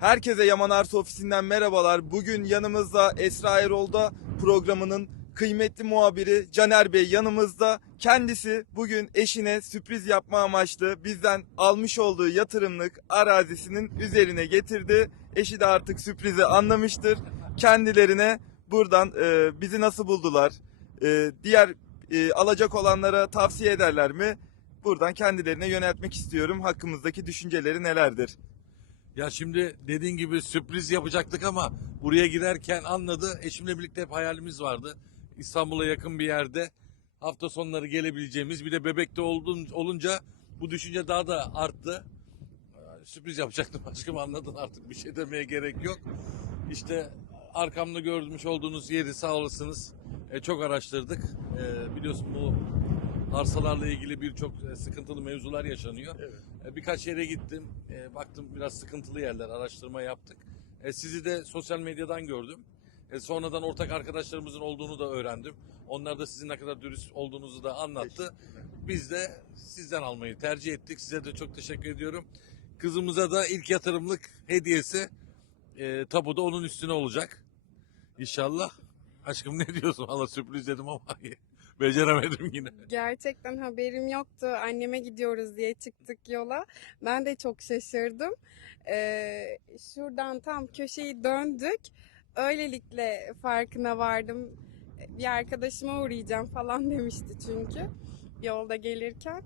Herkese Yaman Arsa Ofisi'nden merhabalar. Bugün yanımızda Esra Erol'da programının kıymetli muhabiri Caner Bey yanımızda. Kendisi bugün eşine sürpriz yapma amaçlı bizden almış olduğu yatırımlık arazisinin üzerine getirdi. Eşi de artık sürprizi anlamıştır. Kendilerine buradan e, bizi nasıl buldular? E, diğer e, alacak olanlara tavsiye ederler mi? Buradan kendilerine yöneltmek istiyorum. Hakkımızdaki düşünceleri nelerdir? Ya şimdi dediğin gibi sürpriz yapacaktık ama buraya giderken anladı. Eşimle birlikte hep hayalimiz vardı. İstanbul'a yakın bir yerde hafta sonları gelebileceğimiz bir de bebekte oldun, olunca bu düşünce daha da arttı. Ee, Sürpriz yapacaktım aşkım anladın artık bir şey demeye gerek yok. İşte arkamda görmüş olduğunuz yeri sağ olasınız. E, çok araştırdık. E, biliyorsun bu arsalarla ilgili birçok e, sıkıntılı mevzular yaşanıyor. E, Birkaç yere gittim. E, baktım biraz sıkıntılı yerler. Araştırma yaptık. Sizi de sosyal medyadan gördüm. Sonradan ortak arkadaşlarımızın olduğunu da öğrendim. Onlar da sizin ne kadar dürüst olduğunuzu da anlattı. Biz de sizden almayı tercih ettik. Size de çok teşekkür ediyorum. Kızımıza da ilk yatırımlık hediyesi e, tapuda onun üstüne olacak. İnşallah. Aşkım ne diyorsun? Valla sürpriz dedim ama beceremedim yine. Gerçekten haberim yoktu. Anneme gidiyoruz diye çıktık yola. Ben de çok şaşırdım. Ee, şuradan tam köşeyi döndük. Öylelikle farkına vardım. Bir arkadaşıma uğrayacağım falan demişti çünkü yolda gelirken.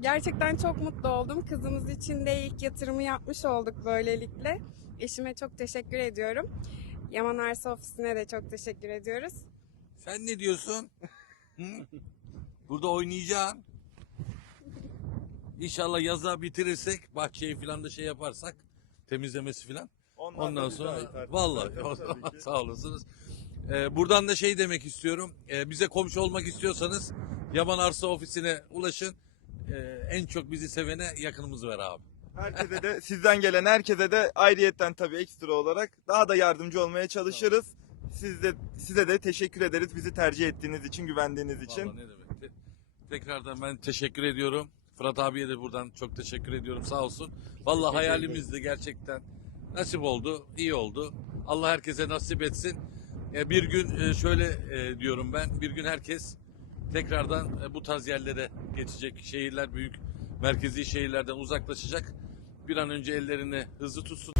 Gerçekten çok mutlu oldum. Kızımız için de ilk yatırımı yapmış olduk böylelikle. Eşime çok teşekkür ediyorum. Yaman Arsa Ofisi'ne de çok teşekkür ediyoruz. Sen ne diyorsun? Hı? Burada oynayacaksın. İnşallah yaza bitirirsek bahçeyi falan da şey yaparsak temizlemesi falan. Ondan sonra vallahi sağ olasınız. Ee, buradan da şey demek istiyorum. Ee, bize komşu olmak istiyorsanız Yaman Arsa Ofisi'ne ulaşın. Ee, en çok bizi sevene yakınımız ver abi. Herkese de sizden gelen herkese de ayrıyetten tabii ekstra olarak daha da yardımcı olmaya çalışırız. Siz de size de teşekkür ederiz bizi tercih ettiğiniz için, güvendiğiniz için. Vallahi ne demek. Te- tekrardan ben teşekkür ediyorum. Fırat abiye de buradan çok teşekkür ediyorum sağ olsun. Vallahi Teşekkür hayalimizdi gerçekten. Nasip oldu, iyi oldu. Allah herkese nasip etsin. E, bir gün e, şöyle e, diyorum ben, bir gün herkes tekrardan e, bu tarz yerlere geçecek. Şehirler büyük, merkezi şehirlerden uzaklaşacak. Bir an önce ellerini hızlı tutsun.